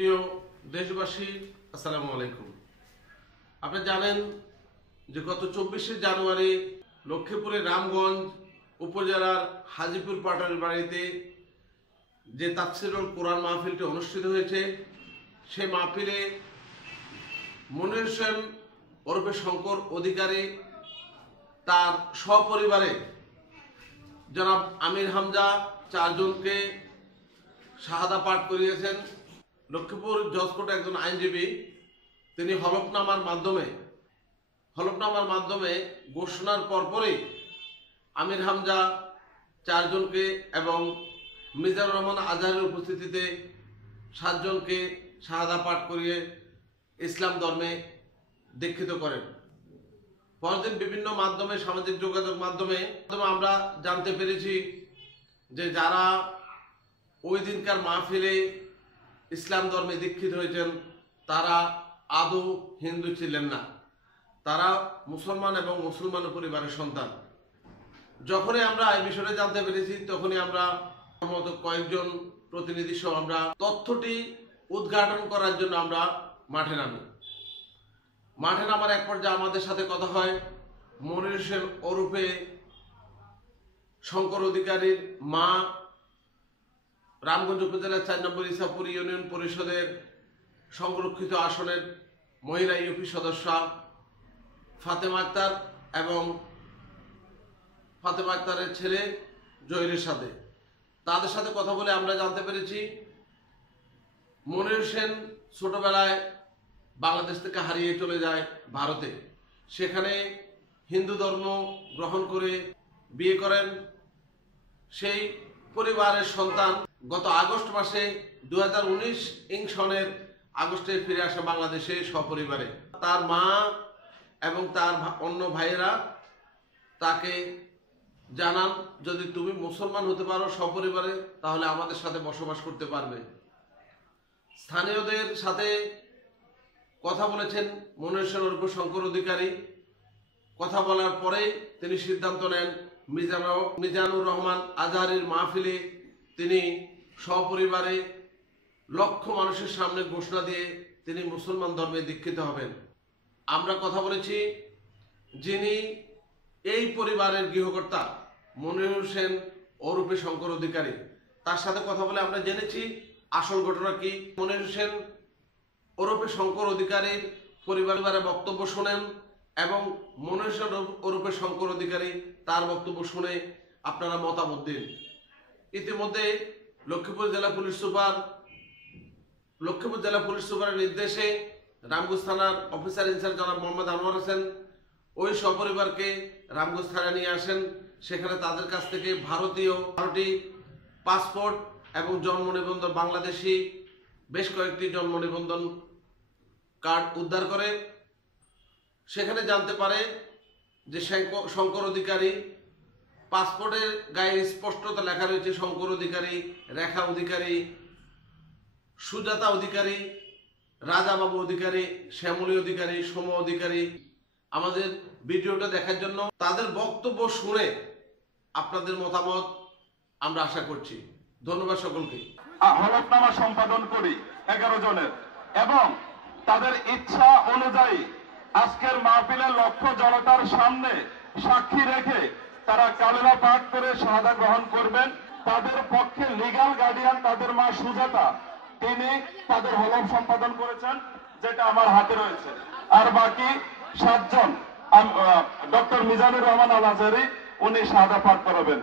প্রিয় দেশবাসী, আসসালামু আলাইকুম। আপনি জানেন যে গত 24শে জানুয়ারি লক্ষ্মীপুরের রামগঞ্জ উপজেলার হাজিপুর পাটানের বাড়িতে যে তাফসিরুল কোরআন মাহফিলটি অনুষ্ঠিত হয়েছে, সেই মাহফিলে মনির হোসেন ওরফে শঙ্কর অধিকারী তার সপরিবারে জনাব আমির হামজা 4 জনকে শাহাদা পাঠ করিয়েছেন। লক্ষ্মীপুর জজ কোর্টে একজন আইনজীবী তিনি হলফনামার মাধ্যমে ঘোষণার পরপরই আমির হামজা 4 জনকে এবং মিজানুর রহমান আজহারের উপস্থিতিতে 7 জনকে শাহাদা পাঠ করিয়ে ইসলাম ধর্মে দীক্ষিত করেন। পরদিন বিভিন্ন মাধ্যমে, সামাজিক যোগাযোগ মাধ্যমে আমরা জানতে পেরেছি যে যারা ওই দিনকার মাহফিলে ইসলাম ধর্মে দীক্ষিত হয়েছেন তারা আদৌ হিন্দু ছিলেন না, তারা মুসলমান এবং মুসলমান পরিবারের সন্তান। যখনই আমরা এই বিষয়টা জানতে পেরেছি তখনই আমরা মতো কয়েকজন প্রতিনিধি সহ আমরা তথ্যটি উদ্ঘাটন করার জন্য আমরা মাঠে নামার এক পর্যায়ে আমাদের সাথে কথা হয় মনির হোসেন ওরফে শঙ্কর অধিকারীর মা, রামগঞ্জ উপজেলার 4 নম্বর ইসাপুর ইউনিয়ন পরিষদের সংরক্ষিত আসনের মহিলা ইউপি সদস্য ফাতেমা আক্তার এবং ফাতেমা আক্তারের ছেলে জহিরের সাথে। তাদের সাথে কথা বলে আমরা জানতে পেরেছি মনির হোসেন ছোটবেলায় বাংলাদেশ থেকে হারিয়ে চলে যায় ভারতে, সেখানে হিন্দু ধর্ম গ্রহণ করে বিয়ে করেন। সেই পরিবারের সন্তান গত আগস্ট মাসে 2019 সনের আগস্টে ফিরে আসে বাংলাদেশে সপরিবারে। তার মা এবং তার অন্য ভাইয়েরা তাকে জানান, যদি তুমি মুসলমান হতে পারো সপরিবারে তাহলে আমাদের সাথে বসবাস করতে পারবে। স্থানীয়দের সাথে কথা বলেছেন মনির হোসেন ওরফে শঙ্কর অধিকারী। কথা বলার পরে তিনি সিদ্ধান্ত নেন মিজানুর রহমান আজহারের মাহফিলে তিনি সপরিবারে লক্ষ মানুষের সামনে ঘোষণা দিয়ে তিনি মুসলমান ধর্মে দীক্ষিত হবেন। আমরা কথা বলেছি যিনি এই পরিবারের গৃহকর্তা মনির হোসেন ওরফে শঙ্কর অধিকারী, তার সাথে কথা বলে আমরা জেনেছি আসল ঘটনা কি। মনির হোসেন ওরফে শঙ্কর অধিকারীর পরিবারের বক্তব্য শোনেন এবং মনির হোসেন ওরফে শঙ্কর অধিকারী তার বক্তব্য শুনে আপনারা মতামত দিন। ইতিমধ্যে লক্ষ্মীপুর জেলা পুলিশ সুপারের নির্দেশে রামগঞ্জ থানার অফিসার ইনচার্জ জনাব মোহাম্মদ আনোয়ার হোসেন ওই সপরিবারকে রামগঞ্জ থানায় নিয়ে আসেন। সেখানে তাদের কাছ থেকে ভারতী পাসপোর্ট এবং জন্ম নিবন্ধন, বাংলাদেশি বেশ কয়েকটি জন্ম নিবন্ধন কার্ড উদ্ধার করে। সেখানে জানতে পারে যে শঙ্কর অধিকারী পাসপোর্টের গায়ে স্পষ্টত লেখা রয়েছে শঙ্কর অধিকারী, রেখা অধিকারী, সুজাতা অধিকারী, রাজাবাবু অধিকারী, শ্যামলী অধিকারী, সোম অধিকারী। আমাদের ভিডিওটা দেখার জন্য তাদের বক্তব্য শুনে আপনাদের মতামত আমরা আশা করছি। ধন্যবাদ সকলকে। হলফনামা সম্পাদন করি 11 জনের এবং তাদের ইচ্ছা অনুযায়ী আজকের মাহফিলের লক্ষ জনতার সামনে সাক্ষী রেখে তারা কালেমা পাঠ করে শাহাদা গ্রহণ করবেন। তাদের পক্ষে লিগ্যাল গার্ডিয়ান তাদের মা সুজাতা, তিনি তাদের হলফ সম্পাদন করেছেন, যেটা আমার হাতে রয়েছে। আর বাকি 7 জন ডক্টর মিজানুর রহমান আল আজহারি, উনি শাহাদা পাঠ করাবেন।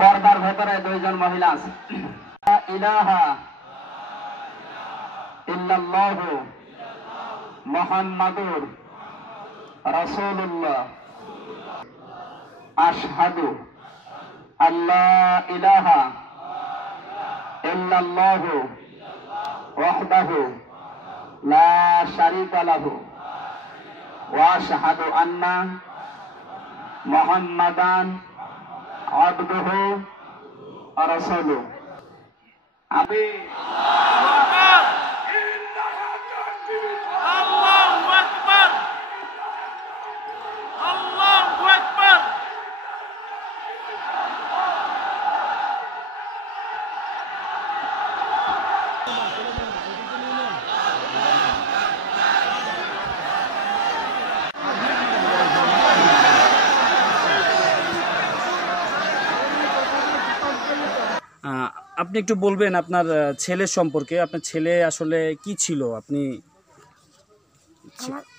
পর্দার ভেতরে 2 জন মহিলা আছে। ইলাহা ইল্লাল্লাহু মুহাম্মাদুর রাসূলুল্লাহ আশহাদু আল্লা ইলাহা ইল্লাল্লাহু ওয়াহদাহু লা শারীকা লাহু ওয়া আশহাদু আন্না মুহাম্মাদান আবদুহু ওয়া রাসূলুহু। আমিন। আপনি একটু বলবেন আপনার ছেলের সম্পর্কে, আপনার ছেলে আসলে কি ছিল? আপনি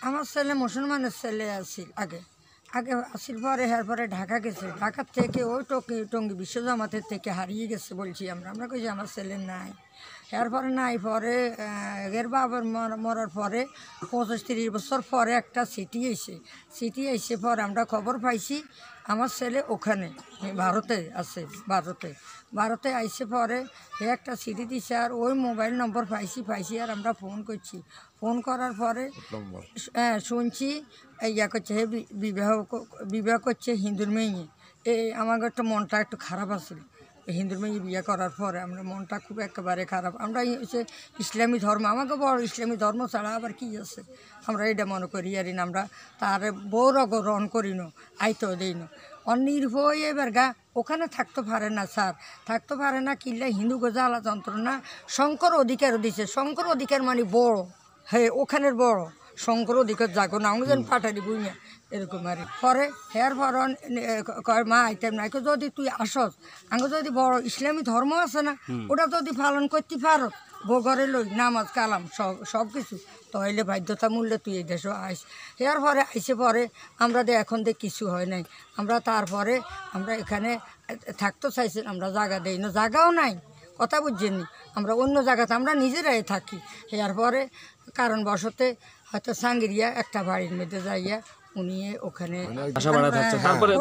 আমার ছেলে মুসলমানের ছেলে আসিল আগে আগে আসিল পরে এরপরে ঢাকা গেছে, ঢাকার থেকে ওই টঙ্গী বিশ্বজামাতের থেকে হারিয়ে গেছে বলছি আমরা কইছি আমার ছেলে নাই। এরপরে নাই পরে এর বাবার মরার পরে 25-30 বছর পরে একটা সিটি এসে পরে আমরা খবর পাইছি আমার ছেলে ওখানে ভারতে আছে, ভারতে আইসে পরে হে একটা সিটি দিছে আর ওই মোবাইল নম্বর পাইছি আর আমরা ফোন করার পরে শুনছি ইয়া করছে হে বিবাহ করছে হিন্দুর মেয়ে। আমার একটা মনটা একটু খারাপ আছিল, হিন্দুর মেয়ে বিয়ে করার পরে আমরা মনটা খুব একেবারে খারাপ। আমরা হচ্ছে ইসলামী ধর্ম, আমাকে বড় ইসলামী ধর্ম ছাড়া আবার কি আছে, আমরা এটা মনে করি আর আমরা তার বউর গ্রহণ করি না, আইতেও দিই না। অনির্ভয় এবার গা ওখানে থাকতে পারে না স্যার, থাকতে পারে না কিল্লা হিন্দু জ্বালা যন্ত্রণা। শঙ্কর অধিকার দিছে, শঙ্কর অধিকার মানে বড়, হ্যাঁ ওখানের বড় শঙ্কর অধিকার যাগো না আমাকে যেন পাঠারি বুঝি না এরকম আর পরে হেয়ার ফরন কয় মা আইতেম না, যদি তুই আসস আগে যদি বড় ইসলামী ধর্ম আছে না ওটা যদি পালন করতে পারো বগরে লই নামাজ কালাম সব কিছু তাহলে বাধ্যতামূল্যে তুই এই দেশে আইস। এর পরে আইসে পরে আমরা এখন কিছু হয় নাই, আমরা তারপরে আমরা এখানে থাকতে চাইছি, আমরা জায়গা দেই না, জায়গাও নাই, কথা বুঝছেন, আমরা অন্য জায়গাতে আমরা নিজেরাই থাকি। এরপরে কারণবশতে হয়তো সাঙ্গিরিয়া একটা বাড়ির মধ্যে যাইয়া উনি ওখানে তারপরে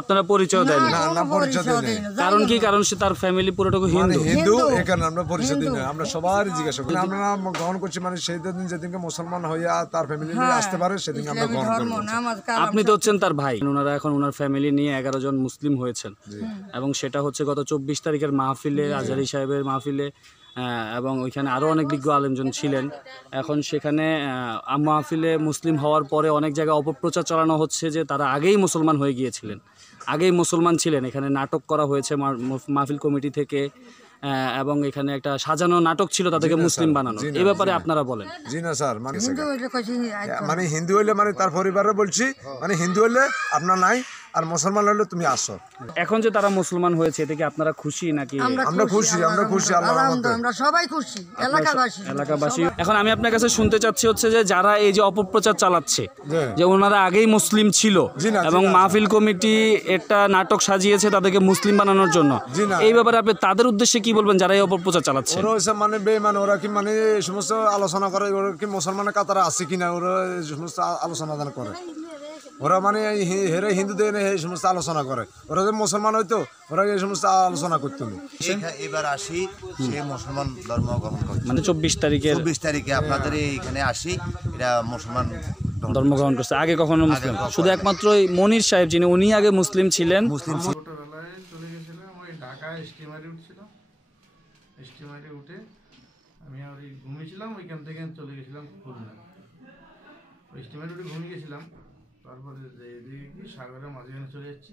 আপনারা পরিচয় দেন কারণ কি? কারণ সে তার ফ্যামিলি পুরোটুকু হিন্দু, এখানে আমরা পরিচয় দিই না, আমরা সবারই জিজ্ঞাসা করি, আমরা গ্রহণ করছি মানে সেই দিন যেদিনকে মুসলমান হইয়া তার ফ্যামিলি নিয়ে আসতে পারে সেদিন আমরা গ্রহণ করব। আপনি তো হচ্ছেন তার ভাই, ওনারা এখন ওনার ফ্যামিলি নিয়ে 11 জন মুসলিম হয়েছেন এবং সেটা হচ্ছে গত 24 তারিখের মাহফিলে, আজহারি সাহেবের মাহফিলে, এবং ওইখানে আরও অনেক বিজ্ঞ আলেমজন ছিলেন। এখন সেখানে মাহফিলে মুসলিম হওয়ার পরে অনেক জায়গায় অপপ্রচার চালানো হচ্ছে যে তারা আগেই মুসলমান হয়ে গিয়েছিলেন, আগেই মুসলমান ছিলেন। এখানে নাটক করা হয়েছে মাহফিল কমিটি থেকে এবং এখানে একটা সাজানো নাটক ছিল তাদেরকে মুসলিম বানানো। এই ব্যাপারে আপনারা বলেন। জি না স্যার, মানে হিন্দু হইলে মানে তার পরিবারে বলছি মানে হিন্দু হইলে আপনার নাই আর মুসলমান হইলে তুমি আসো। এখন যে তারা মুসলমান হয়েছে এতে কি আপনারা খুশি নাকি? আমরা খুশি আলহামদুলিল্লাহ, আমরা সবাই খুশি, এলাকাবাসী। এখন আমি আপনার কাছে শুনতে চাচ্ছি হচ্ছে যে যারা এই যে অপপ্রচার চালাচ্ছে যে ওনারা আগেই মুসলিম ছিল এবং মাহফিল কমিটি একটা নাটক সাজিয়েছে তাদেরকে মুসলিম বানানোর জন্য, এই ব্যাপারে আপনি তাদের উদ্দেশ্যে কি বলবেন যারা এই অপপ্রচার চালাচ্ছে? ওরা হচ্ছে মানে বেঈমান, ওরা কি মানে এই সমস্ত আলোচনা করে, ওরা কি মুসলমানের কাতারে আছে কিনা ওরা এই সমস্ত আলোচনা করে, ওরা মানে হেরে হিন্দুদের এই সমস্ত আলোচনা করে, ওরা যে মুসলমান হইতো ওরা এই সমস্ত আলোচনা করতো না। এবার আসি সে মুসলমান ধর্ম গ্রহণ করছে, মানে 24 তারিখে আপনাদের এইখানে আসি এরা মুসলমান ধর্ম গ্রহণ করছে। আগে কখনো মুসলিম, শুধু একমাত্র মনির সাহেব যিনি উনি আগে মুসলিম ছিলেন। ছোটবেলায় চলে গেছিলাম ওই ঢাকায় স্টিমারে উঠছিলাম, স্টিমারে উঠে আমি আর ঘুমিয়েছিলাম, ওইখান থেকে চলে গেছিলাম খুলনা। ওই স্টিমারে উঠে ঘুমিয়ে গেছিলাম, তারপরে এদিকে কি সাগরের মাঝখানে চলে যাচ্ছি,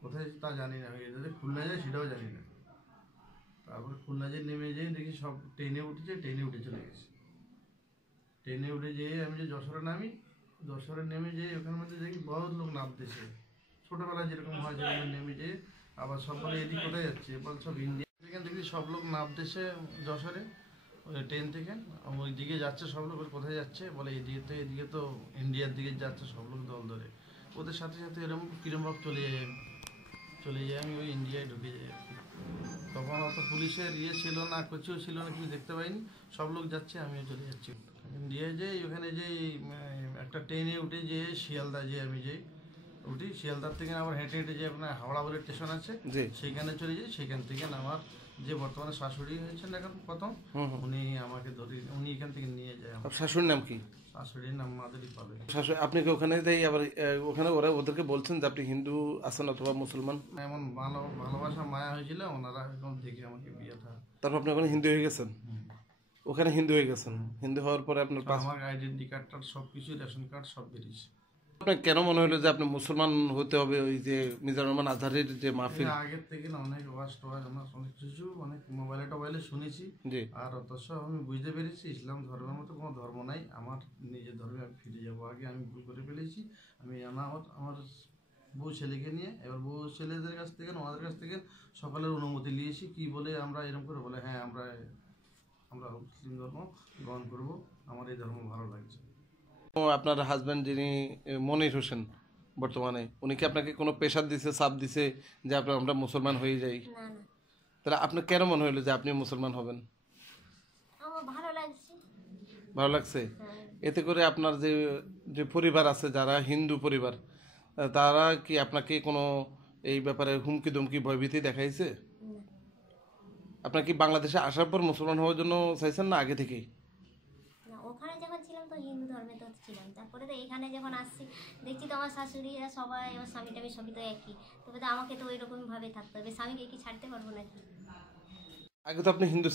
কোথায় তা জানি না, এদিকে খুলনা যায় সেটাও জানি না। তারপরে খুলনা যে নেমে যেয়ে দেখি সব ট্রেনে উঠেছে, ট্রেনে উঠে চলে গেছে। ট্রেনে উঠে যেয়ে আমি যে যশোরে নেমে যেয়ে ওখানের মধ্যে দেখি বহুত লোক নামতেছে, ছোটোবেলায় যেরকম হয় যেরকম নেমে যেয়ে আবার সব বলে এদিক কোথায় যাচ্ছে, বল সব ইন্ডিয়া। সেখান থেকে সব লোক নামতেছে যশোরে ওই ট্রেন থেকে, ওই দিকে যাচ্ছে সব লোক, কোথায় যাচ্ছে বলে এদিকে তো ইন্ডিয়ার দিকে যাচ্ছে সব লোক দল ধরে। ওদের সাথে সাথে এরকম কিরমভাব চলে যাই আমি ওই ইন্ডিয়ায় ঢুকে যাই। তখন অত পুলিশের ছিল না, কোচিও ছিল না, কিছু দেখতে পাইনি, সব লোক যাচ্ছে আমিও চলে যাচ্ছি ইন্ডিয়ায়। যাই ওখানে যে একটা ট্রেনে উঠে যে শিয়ালদা যে আমি যাই উঠি, শিয়ালদার থেকে আবার হেঁটে যে আপনার হাওড়া বলে স্টেশন আছে সেইখানে চলে যাই। সেখান থেকে আমার যে বর্তমানে শাশুড়ি হয়েছেন এখন প্রথম, উনি আমাকে ধরে উনি এখান থেকে নিয়ে যায়। শাশুড়ির নাম কি? শাশুড়ির নাম মাদুরি পাবে। শাশুড়ি আপনি কি ওখানে আবার ওখানে ওরা ওদেরকে বলছেন যে আপনি হিন্দু আছেন অথবা মুসলমান? এমন ভালোবাসা মায়া হয়েছিল, ওনারা এখন দেখে আমাকে বিয়ে থা। তারপর আপনি ওখানে হিন্দু হয়ে গেছেন? ওখানে হিন্দু হয়ে গেছেন, হিন্দু হওয়ার পরে আপনার আমার আইডেন্টি কার্ডটার সব কিছু, রেশন কার্ড সব বেরিয়েছে। আপনার কেন মনে হলো যে আপনি মুসলমান হতে হবে? ওই যে মিজানুর রহমান আজহারের যে মাহফিল, আগের থেকে না অনেক ওয়াজ টোয়াজ আমরা অনেক কিছু অনেক মোবাইলে শুনেছি। জি, আর অথচ আমি বুঝতে পেরেছি ইসলাম ধর্মের মতো কোনো ধর্ম নাই। আমার নিজের ধর্মে আমি ফিরে যাবো। আগে আমি ভুল করে ফেলেছি। আমি আমার বউ ছেলেকে নিয়ে, এবার বউ ছেলেদের কাছ থেকে ওনাদের কাছ থেকে সকলের অনুমতি নিয়েছি। কি বলে আমরা এরকম করে বলে, হ্যাঁ আমরা মুসলিম ধর্ম গ্রহণ করব, আমার এই ধর্ম ভালো লাগছে। আপনার হাজব্যান্ড যিনি মনির হোসেন বর্তমানে, উনি কি আপনাকে কোনো প্রেশার দিছে, চাপ দিছে যে আমরা মুসলমান হয়ে যাই? না না, তাহলে আপনার কেন মনে হলো যে আপনি মুসলমান হবেন? আমার ভালো লাগছে। ভালো লাগছে? এতে করে আপনার যে যে পরিবার আছে যারা হিন্দু পরিবার, তারা কি আপনাকে কোনো এই ব্যাপারে হুমকি দুমকি ভয়ভীতি দেখাইছে? আপনার কি বাংলাদেশে আসার পর মুসলমান হওয়ার জন্য চাইছেন না আগে থেকেই? না, ওখানে যখন ছিলাম তো হিন্দু ধর্মে তো ছিলাম, তারপরে তো এখানে যখন আসছি দেখছি তো আমার শাশুড়িরা সবাই, আমার স্বামী টামি সবই তো একই, তবে তো আমাকে তো ওই রকম ভাবে থাকতে হবে। স্বামীকে কি ছাড়তে পারবো নাকি? আগে তো আপনি হিন্দু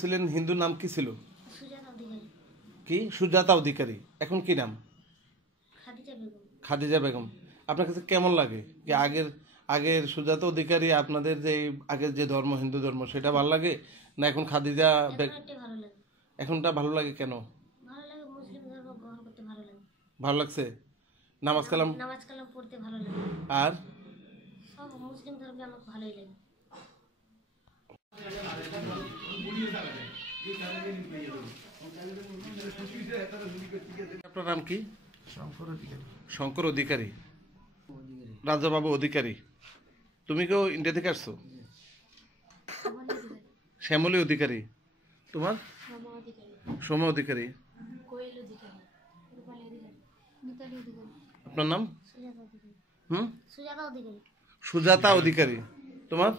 ছিলেন, হিন্দুর নাম কি ছিল? সুজাতা অধিকারী। কি সুজাতা অধিকারী? এখন কি নাম? খাদিজা বেগম। খাদিজা বেগম। আপনার কাছে কেমন লাগে যে আগের সুজাতা অধিকারী, আপনাদের যে আগের যে ধর্ম হিন্দু ধর্ম, সেটা ভালো লাগে না এখন খাদিজা বেগম? ভালো লাগে। এখনটা ভালো লাগে কেন? ভালো লাগে, মুসলিম ধর্ম গ্রহণ করতে ভালো লাগে। ভালো লাগছে? নামাজ কালাম পড়তে ভালো লাগে। আর সব মুসলিম ধর্মে আমাকে ভালোই লাগে। আপনার নাম কি? শঙ্কর অধিকারী। শঙ্কর অধিকারী, রাজাবাবু অধিকারী। তুমি কেউ ইন্ডিয়া থেকে আসছো? শ্যামলী অধিকারী। তোমার? সোমা অধিকারী। আপনার নাম? সুজাতা অধিকারী। তোমার?